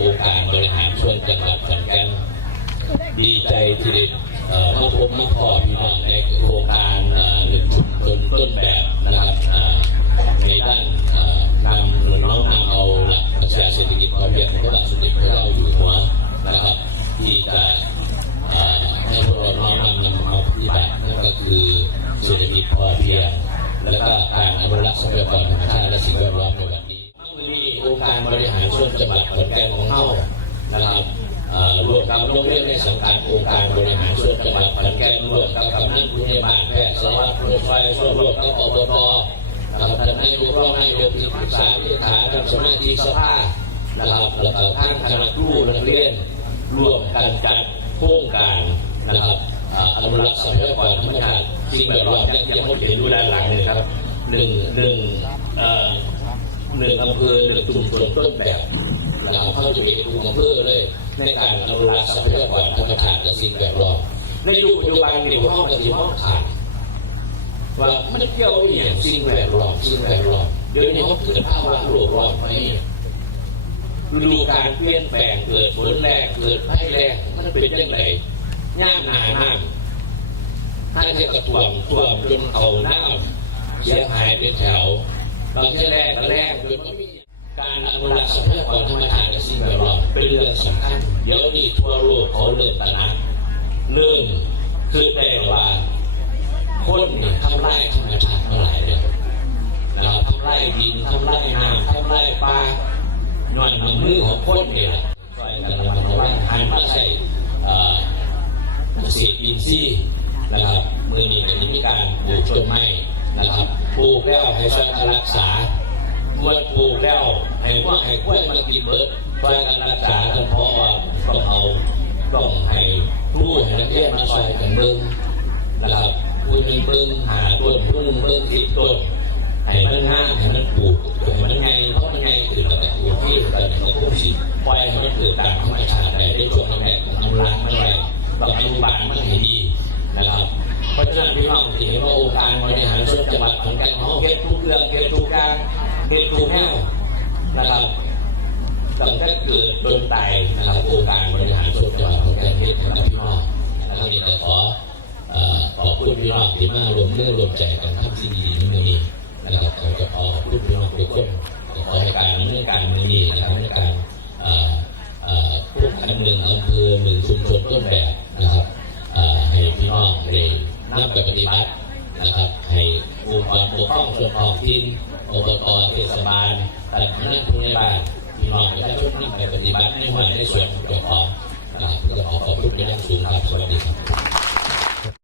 องค์การบริหารส่วนจังหวัดขอนก่นดีใจที่ได้พบพบมาพ่อพี่น้องในโค นจังหวัดขอนแก่นของเรานะครับเอ่อรวมกับโรงเรียนในสังกัดองค์การบริหารส่วนจังหวัดขอนแก่นรวมกับกำนันผู้ใหญ่บ้านแพทย์สารวัตรรถไฟส่วนรวมกับอบตนะครับท่านนายกรองนายกที่ปรึกษาเลขาท่านสมาชิกสภานะครับแล้วก็ท่านคณะครูนักเรียนร่วมกันจัดโครงการนะครับอนุรักษ์ทรัพยากรธรรมชาติสิ่งแวดล้อมยังยังไม่เห็นดูด้านหลังเลยครับหนึ่งหนึ่งเอ่อ หนึ่งอำเภอหนึ่งชุมชนต้นแบบนะครับเข้าจะมีทุกอำเภอเลย ในการอนุรักษ์ทรัพยากรธรรมชาติและสิ่งแวดล้อมในยุคปัจจุบันเดี๋ยวห้องกันที่ห้องขาดว่ามันเกี่ยวอหย่างสิ่งแวดล้อมสิ่งแวดล้อมเดี๋ยวนี้เขาเกิดภาวะโลกร้อนไปฤดูการเปลี่ยนแปลงเกิดฝนแรงเกิดภัยแรงมันเป็นยังไงย่ามหนาน้ำถ้าจะกระท่วมท่วมจนเขาหน้าเสียหายเป็นแถว บางทีแรกก็แรกโดยไม่มีการอนุรักษ์ทรัพยากรธรรมชาติและสิ่งแวดล้อมเป็นเรื่องสำคัญเดี๋ยวนี้ทั่วโลกเขาเริ่มตระหนักเริ่มคือได้ว่าคนเนี่ยทำลายธรรมชาติมื่อไหร่เนี่ยนะครับทำลายดินทำลายน้ำทำลายปลาหน่อยมือมือของคนเนี่ยแหละช่วยกันระมัดระวังหันมาใส่เอ่อเกษตรอินทรีย์นะครับมือนี้จะมีการปลูกต้นไม้นะครับ ปลูกแล้วให้ช่วยกันรักษาเมื่อปลูกแล้วให้พวกให้กล้วยมากินเบิดช่วยกันรักษากันเพราะว่าต้องเอาต้องให้ผู้ให้นักเรียนมาช่วยกันเบิ่งนะครับผู้หนึ่งเบิ่งหาต้นผู้หนึ่งเบิ่งติดต้นให้มันง่ามให้มันปลูกให้มันไงเพราะมันไงขึ้นแล้วก็อยู่ที่แต่ในพุ่มสิปล่อยให้มันเกิดตามธรรมชาติได้ในช่วงแรกของอนุรักษ์มันอะไรกับอนุบาลมันให้ดี นะครับ เพราะฉะนั้นพี่น้องที่เห็นว่าองค์การบริหารส่วนจังหวัดขอนแก่นของเราเก็บทุกเรื่องเก็บทุกการเก็บทุกแนวนะครับตั้งแต่เกิดจนตายนะครับองค์การบริหารส่วนจังหวัดขอนแก่นเฮ็ดให้กับพี่น้องนะครับนี่แต่ขอขอบคุณพี่น้องที่มารวมเรื่องรวมใจกันทำสิ่งดีๆนี้นะครับขอขอบคุณพี่น้องทุกคน นำไปปฏิบัตินะครับให้องค์กรปกครองส่วนท้องถิ่นอบตเทศบาลแต่ทั้งนั้นผู้ในบ้านพี่น้องประชาชนนำไปปฏิบัติในหัวในส่วนของเจ้าของนะครับก็ขอขอบคุณเป็นอย่างสูงครับสวัสดีครับ